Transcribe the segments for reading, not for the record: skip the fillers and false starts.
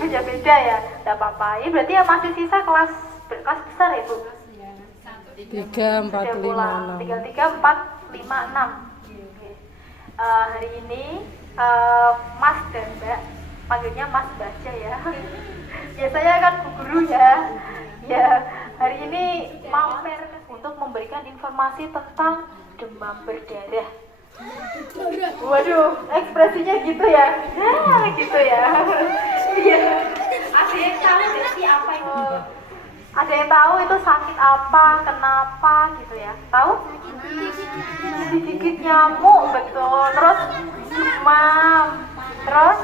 beda-beda ya, tidak apa-apa. Ini berarti ya masih sisa kelas besar ya Bu? 3, 4, 5, 6. 3, 4, 5, 6. Hari ini Mas dan Mbak, panggilnya Mas Baja ya. Biasanya kan Bu Guru ya. Ya, hari ini mampir untuk memberikan informasi tentang demam berdarah. Waduh, ekspresinya gitu ya. Gitu ya. Iya. Ada yang tahu nggak sih apa itu? Ada yang tahu itu sakit apa, kenapa gitu ya? Tahu? Digigit nyamuk, betul. Terus demam. Terus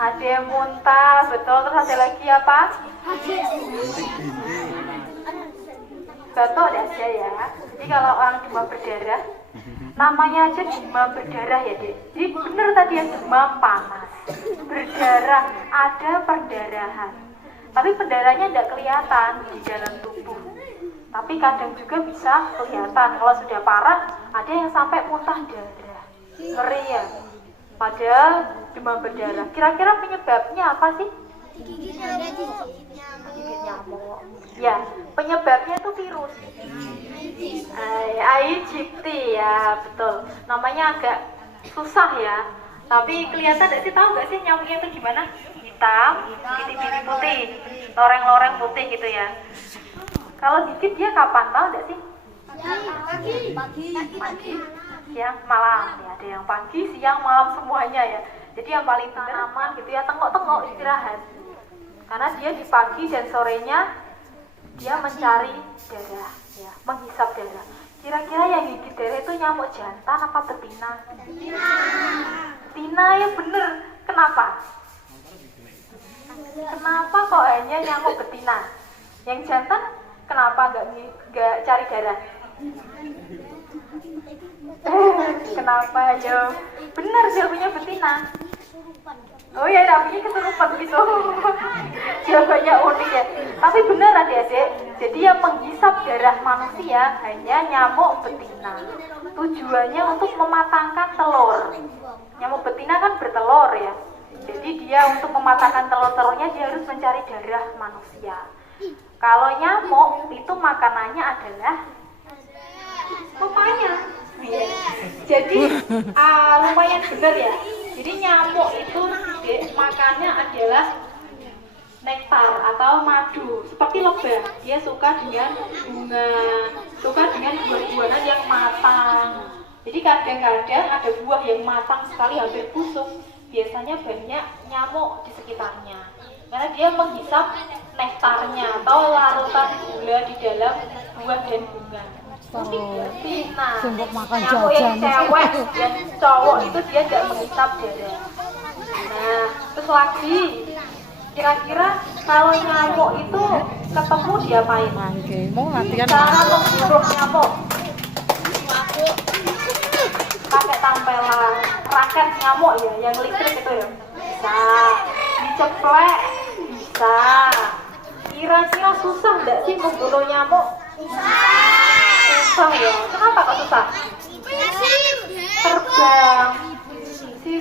ada yang muntah, betul. Terus ada lagi apa? Batuk aja ya. Jadi kalau orang demam berdarah, namanya aja demam berdarah ya Dek. Jadi bener tadi yang demam panas, berdarah, ada perdarahan. Tapi pendarahannya tidak kelihatan di dalam tubuh. Tapi kadang juga bisa kelihatan. Kalau sudah parah, ada yang sampai muntah darah. Ngeri ya. Padahal demam berdarah. Kira-kira penyebabnya apa sih? Gigit nyamuk. Ya, penyebabnya itu virus. Aegypti ya, betul. Namanya agak susah ya. Tapi kelihatan nggak sih, tahu nggak sih nyamuknya itu gimana? Hitam, bintik-bintik putih, loreng-loreng putih gitu ya. Kalau gigit dia kapan, tahu nggak sih? Pagi, siang, malam ya. Ada yang pagi, siang, malam semuanya ya. Jadi yang paling tanaman gitu ya, tengok-tengok istirahat. Karena dia di pagi dan sorenya dia mencari darah, ya, menghisap darah. Kira-kira yang gigit darah itu nyamuk jantan apa betina? Betina ya bener. Kenapa? Kenapa kok hanya nyamuk betina? Yang jantan kenapa nggak cari darah? Kenapa ya? Benar jawabannya betina. Oh ya, namanya kesurupan gitu. Jawabannya unik ya. Tapi benar adik-adik. Jadi yang menghisap darah manusia hanya nyamuk betina. Tujuannya untuk mematangkan telur. Nyamuk betina kan bertelur ya. Jadi dia untuk mematangkan telur-telurnya dia harus mencari darah manusia. Kalau nyamuk itu makanannya adalah pepaya. Jadi lumayan benar ya. Jadi nyamuk itu makannya adalah nektar atau madu, seperti lebah. Dia suka dengan bunga, suka dengan buah-buahan yang matang. Jadi kadang-kadang ada buah yang matang sekali hampir busuk. Biasanya banyak nyamuk di sekitarnya. Karena dia menghisap nektarnya atau larutan gula di dalam buah dan bunga. Nah, nyamuk yang cewek dan cowok itu dia tidak menghisap darah. Nah, terus lagi, kira-kira kalau nyamuk itu ketemu diapain? Mau latihan cara membunuh nyamuk pakai tampelan raket nyamuk ya, yang listrik itu ya, bisa diceplek, bisa. Kira-kira susah nggak sih membunuh nyamuk? Susah ya. Kenapa kok susah? Terbang.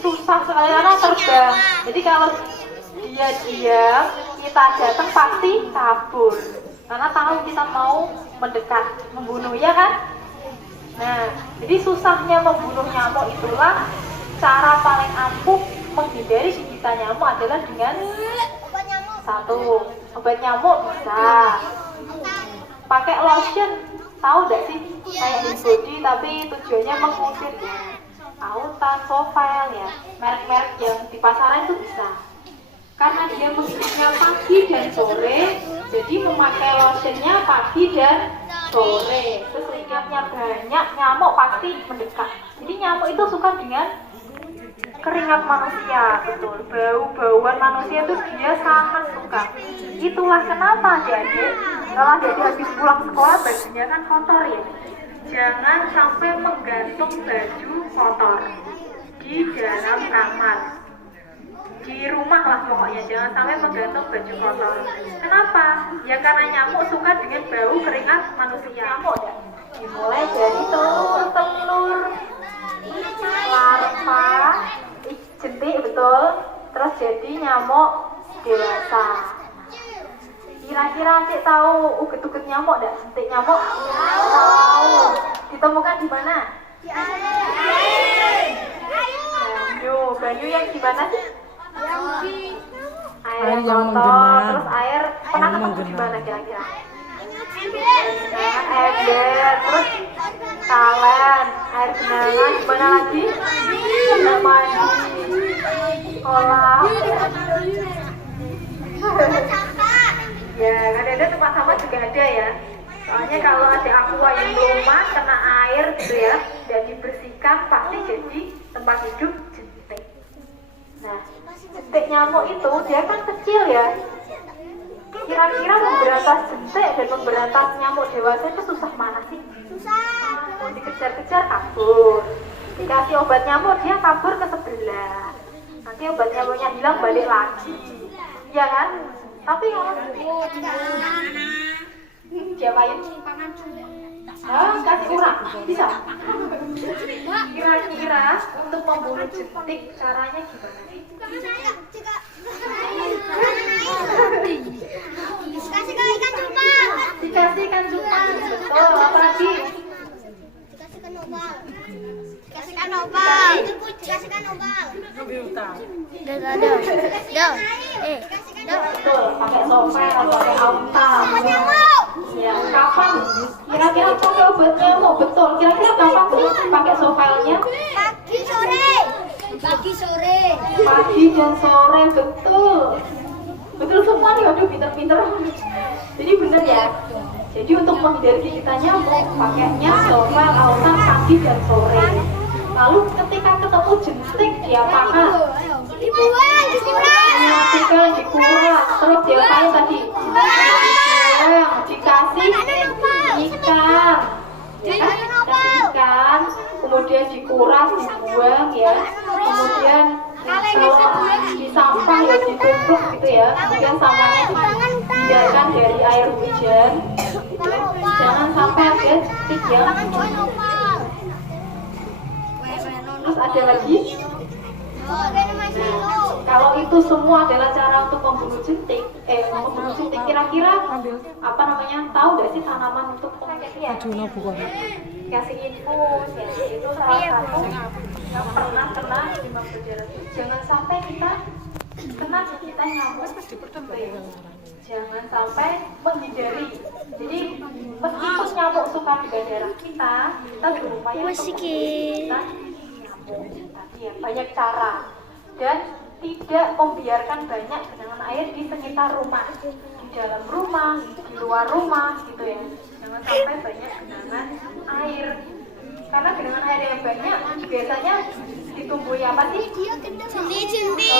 Susah sekali karena terbang. Jadi kalau dia diam, kita datang pasti kabur. Karena tahu kita mau mendekat, membunuh, ya kan? Nah, jadi susahnya membunuh nyamuk itulah cara paling ampuh menghindari gigitan nyamuk adalah dengan satu, obat nyamuk bisa. Pakai lotion, tahu nggak sih? Kayak Body tapi tujuannya mengusir autan, sofel ya, merek-merek yang di pasaran itu bisa. Karena dia musimnya pagi dan sore, jadi memakai lotionnya pagi dan sore. Terus keringatnya banyak, nyamuk pasti mendekat. Jadi nyamuk itu suka dengan keringat manusia, betul. Bau-bauan manusia itu dia sangat suka. Itulah kenapa adik-adik, kalau adik habis pulang sekolah bajunya kan kotor ya. Jangan sampai menggantung baju kotor di dalam kamar. Di rumah lah pokoknya, jangan sampai menggantung baju kotor. Kenapa? Ya karena nyamuk suka dengan bau keringat manusia. Nyamuk ya? Dimulai dari telur, larva, jentik, betul. Terus jadi nyamuk dewasa. Kira-kira Cik tahu uget-uget nyamuk enggak? Jentik nyamuk? Tahu. Ditemukan di mana? Di air. Banyu yang di mana sih? Air yang kotor. Terus air pernah ketemu di mana kira-kira? Ember. Terus kalen, air genangan, di mana lagi? Kamar mandi, kolam. Ya, kadang-kadang tempat sampah juga ada ya. Soalnya kalau ada aqua yang rumah kena air gitu ya, dan dibersihkan pasti jadi tempat hidup jentik. Nah, jentik nyamuk itu dia kan kecil ya. Kira-kira memberantas jentik dan memberantas nyamuk dewasa itu susah mana sih? Susah. Dikejar-kejar kabur. Dikasih obat nyamuk dia kabur ke sebelah. Nanti obat nyamuknya hilang balik lagi. Ya kan? Tapi kalau diapain? Kasih urap, bisa? Kira-kira untuk membunuh jentik caranya gimana? Dikasih ikan cupang. Dikasih ikan cupang, betul. Apa lagi? Dikasihkan obal. Dikasihkan obal. Dikasihkan obal. Betul, pakai sovel, pakai auta. Ya, kapan? Kira-kira pakai obat nyamuk, betul. Kira-kira kapan tuh pakai sovelnya? Pagi sore. Pagi sore. Pagi dan sore, betul. Betul semua nih, aduh pinter-pinter. Jadi bener ya. Jadi untuk menghindari gigitan nyamuk, pakainya sovel, auta pagi dan sore. Lalu ketika ketemu jentik diapakan? Dibuang, dikuras. Dimatikan, dikuras. Terus diapain tadi? Dibuang, dikasih ikan. Kasih ikan, kemudian dikuras, dibuang ya. Kemudian di sampah ya ditumpuk gitu ya. Kemudian sampahnya dihindarkan dari air hujan. Jangan sampai ada jentik yang terus ada lagi. Kalau itu semua adalah cara untuk membunuh jentik, kira-kira apa namanya? Tahu nggak sih tanaman untuk penelitian? Kasih infus, ya itu salah satu yang pernah kena demam berdarah. Jangan sampai kita kena gigitan nyamuk. Jangan sampai menghindari. Jadi meskipun nyamuk suka dengan darah kita berupaya untuk kita tadi ya, banyak cara dan tidak membiarkan banyak genangan air di sekitar rumah, di dalam rumah, di luar rumah gitu ya. Jangan sampai banyak genangan air, karena genangan air yang banyak biasanya ditumbuhi apa sih? Kalau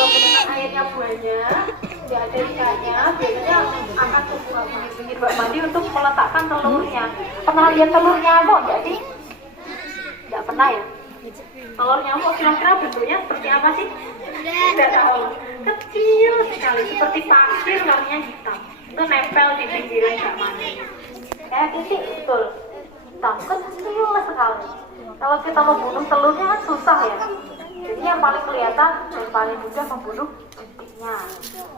genangan airnya banyak, tidak ada ikannya, biasanya akan tumbuh pinggir bak mandi untuk meletakkan telurnya. Pernah lihat telur nyamuk nggak sih? Tidak pernah ya? Telur nyamuk kira-kira bentuknya seperti apa sih? Tidak tahu. Kecil sekali, seperti pasir warnanya hitam. Itu nempel di pinggiran bak mandi. Kayak titik, betul. Hitam, kecil sekali. Kalau kita membunuh telurnya kan susah ya. Jadi yang paling kelihatan dan paling mudah membunuh jentiknya.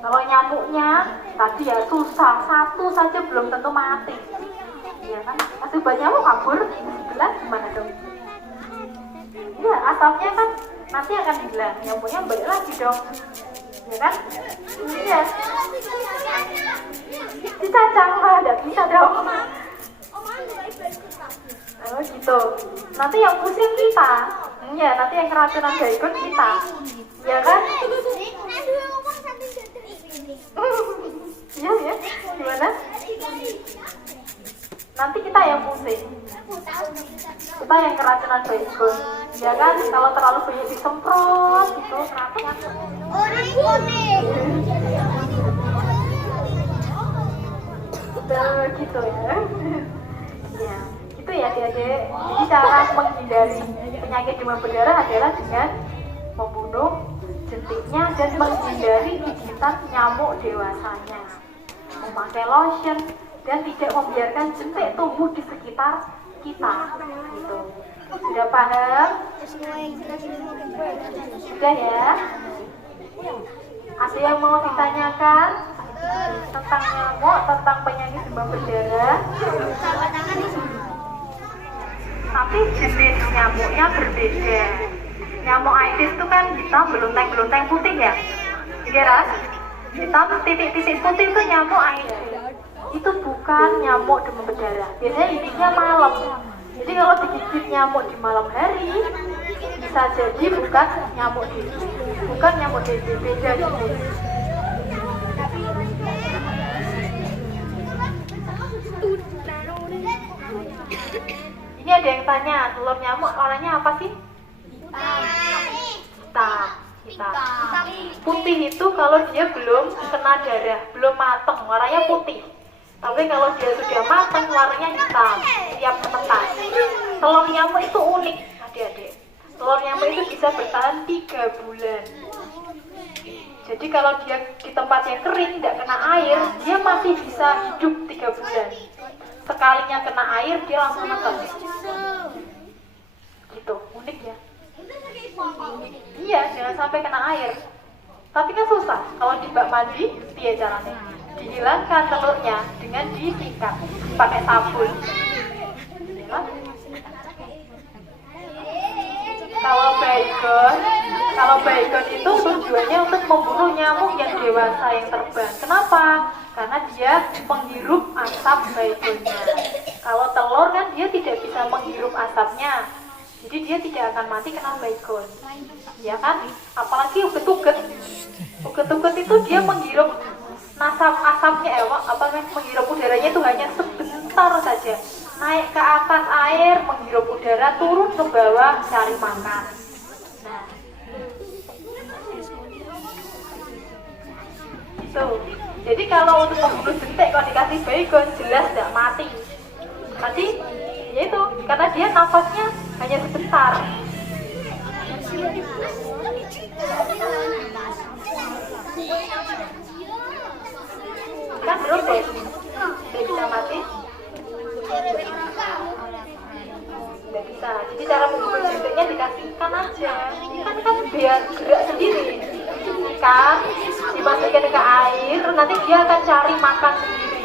Kalau nyamuknya tadi ya susah, satu saja belum tentu mati. Iya kan? Masih banyak nyamuk kabur ke sebelah gimana dong? Ya, asapnya kan nanti akan hilang, nyamuknya balik lagi dong, ya kan? Iya. Dicacang lah, tidak bisa dong. Oh gitu. Nanti yang pusing kita, ya nanti yang keracunan baygon kita, ya kan? Iya ya, gimana? Nanti kita yang pusing, kita yang keracunan baygon, ya kan? Kalau terlalu banyak disemprot gitu, keracunan. Gitu ya. Ya, gitu ya adik-adik. Jadi cara menghindari penyakit demam berdarah adalah dengan membunuh jentiknya dan menghindari gigitan nyamuk dewasanya, memakai lotion dan tidak membiarkan jentik tumbuh di sekitar kita. Gitu. Sudah paham? Sudah ya? Ada yang mau ditanyakan tentang nyamuk, tentang penyakit demam berdarah? Tapi jenis nyamuknya berbeda. Nyamuk Aedes itu kan hitam, belunteng putih ya. Geras, hitam titik-titik putih itu nyamuk Aedes. Itu bukan nyamuk demam berdarah. Biasanya hidupnya malam. Jadi kalau digigit nyamuk di malam hari, bisa jadi bukan nyamuk DBD, beda jenis. Ini ada yang tanya, telur nyamuk warnanya apa sih? Hitam. Putih itu kalau dia belum kena darah, belum matang, warnanya putih. Tapi kalau dia sudah matang, warnanya hitam, siap menetas. Telur nyamuk itu unik, adik-adik. Telur nyamuk itu bisa bertahan 3 bulan. Jadi kalau dia di tempat yang kering, tidak kena air, dia masih bisa hidup 3 bulan. Sekalinya kena air, dia langsung menetas. Gitu, unik ya. Iya, jangan sampai kena air. Tapi kan susah, kalau di bak mandi, dia caranya dihilangkan telurnya dengan disikat pakai sabun. Kalau baygon itu tujuannya untuk membunuh nyamuk yang dewasa yang terbang. Kenapa? Karena dia menghirup asap baygonnya. Kalau telur kan dia tidak bisa menghirup asapnya, jadi dia tidak akan mati kena baygon, ya kan? Apalagi uget-uget itu dia menghirup asapnya, menghirup udaranya itu hanya sebentar saja. Naik ke atas air, menghirup udara, turun ke bawah cari makan. Nah, itu. Jadi kalau untuk membunuh jentik kalau dikasih baygon jelas tidak mati. Mati, yaitu karena dia nafasnya hanya sebentar. Kan belum deh, dia bisa mati. Tidak bisa. Jadi cara membunuh jentiknya dikasih ikan aja. Ikan kan biar gerak sendiri. Ikan dimasukkan ke air, terus nanti dia akan cari makan sendiri.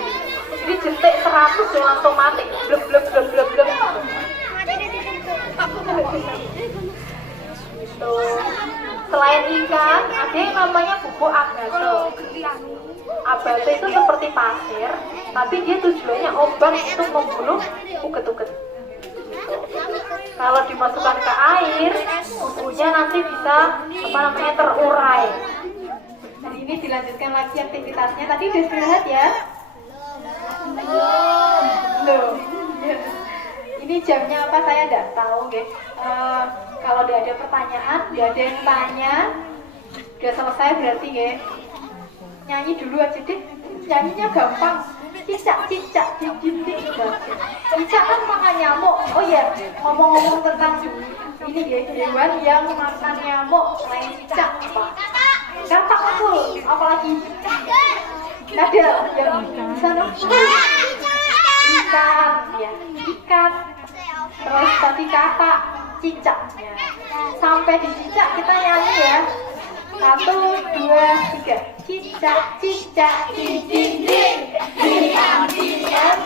Jadi jentik 100 dia langsung mati. Blek. Gitu. Selain ikan, ada yang namanya bubuk abate. Abate itu seperti pasir, tapi dia tujuannya obat untuk membunuh uget-uget. Kalau dimasukkan ke air, bumbunya nanti bisa terurai. Hari ini dilanjutkan lagi aktivitasnya. Tadi udah istirahat ya? Belum. Ini jamnya apa saya tidak tahu, guys. Kalau tidak ada pertanyaan, tidak ada yang tanya, udah selesai berarti, guys. Nyanyi dulu aja deh. Nyanyinya gampang. Cicak cicak kan makan nyamuk. Oh iya, ngomong-ngomong tentang ini guys, hewan yang makan nyamuk selain cicak apa? Katak betul, apalagi ada yang di sana ikan, ya ikan. Terus tadi katak, cicak. Ya. Sampai di cicak kita nyanyi ya. 1, 2, 3. Cicak cicak di dinding, diam diam